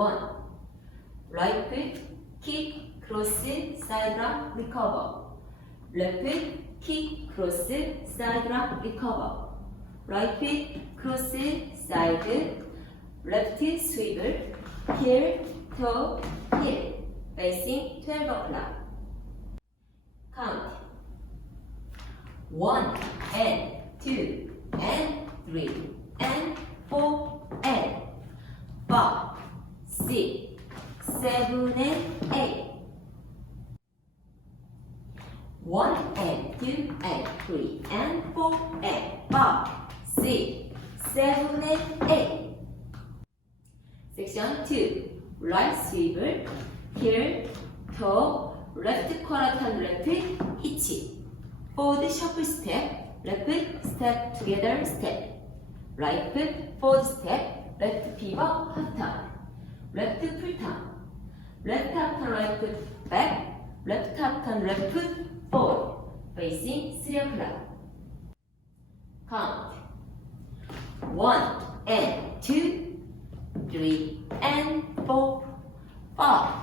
1. Right foot, kick, cross, side rock, recover. Left foot, kick, cross, side rock, recover. Right foot, cross, side, left swivel, heel, toe, heel, facing 12 o'clock. Count 1 and 2 and 3 and 4 and 5, 6, 7 and 8. 1 and 2 and 3 and 4 and 5, 6, 7 and 8. Section 2. Right swivel, heel, toe, left quarter turn left, hitch. Forward shuffle step, left step together step. Right foot forward step, left pivot half turn. Left full turn. Left half turn right foot back, left half turn left foot forward. Facing 3 o'clock. Count 1 and 2, 3 and 4, 5,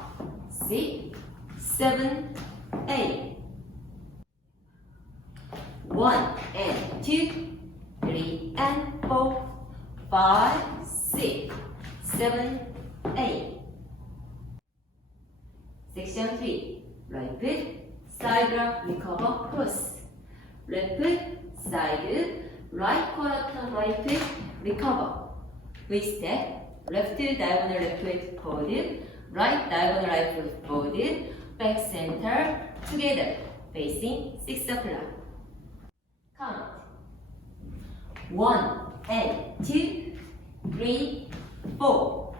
6, 7, 8. 1 and 2, 3 and 4, 5, 6, 7, 8. Section 3. Right foot, side rock, recover, cross. Left foot, side, right quarter turn right foot, recover. We step, left diagonal left foot forward, right diagonal right foot forward, back center, together, facing 6 o'clock. Count 1 and 2, 3, 4,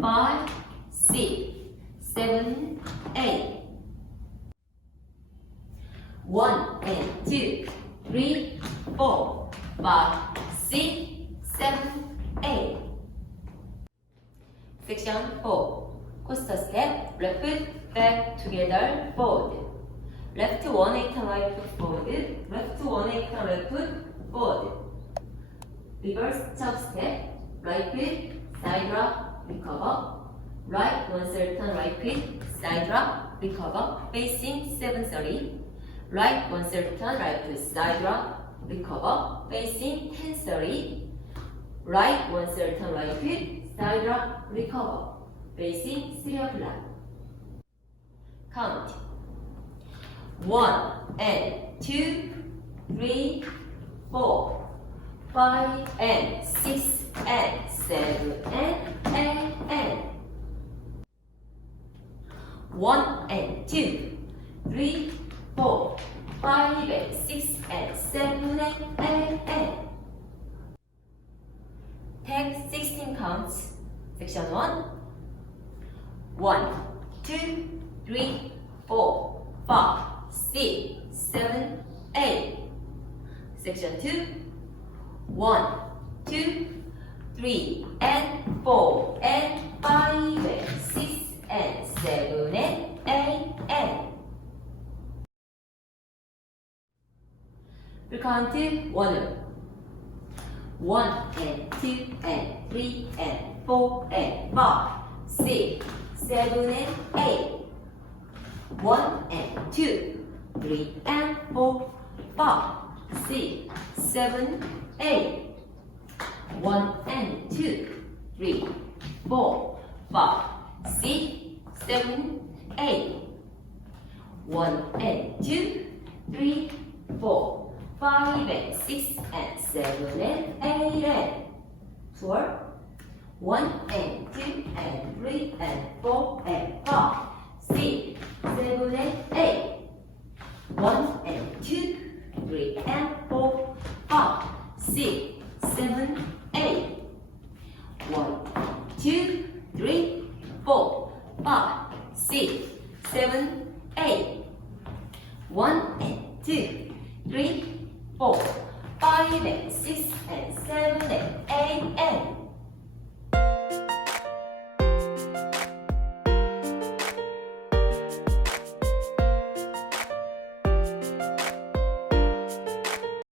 5, 6, 7, 8. 1 and 2, 3, 4, 5, 6, 7, 8. Section 4. Coaster step, left foot back together forward. Left 1/8 turn right foot forward. Left 1/8 turn left foot forward. Reverse chop step, right foot side rock, recover. Right 1/3 turn right foot side rock, recover. Facing 7:30. Right 1/3 turn right foot side rock, recover. Facing 10:30. Right 1/3 turn right foot side rock, recover. Facing 3 o'clock. Count 1 and 2, 3, 4, 5 and 6 and 7 and 8 and 1 and 2, 3, 4, 5 and 6 and 7 and 8 and. Take 16 counts. Section 1. 1, 2, 3, 4, 5, 6, 7, 8. Section 2. 1, 2, 3, and 4, and 5, and 6, and 7, and 8, and. We'll count to 1. 1 and 2 and 3 and 4 and 5, 6, 7 and 8. 1 and 2, 3 and 4, 5, 6, 7, 8. 1 and 2, 3, 4, 5, 6, 7, 8. 1 and 2, 3, 4, 5 and 6 and 7 and 8 and 4. 1 and 2 and 3 and 4 and 5, 6, 7 and 8. 1 and 2, 3 and 4, 5, 6, 7, 8. 1, 2, 3, 4, 5, 6, 7, 8. 1 and 2, 3, 4, 5 and 6 and 7 and 8 and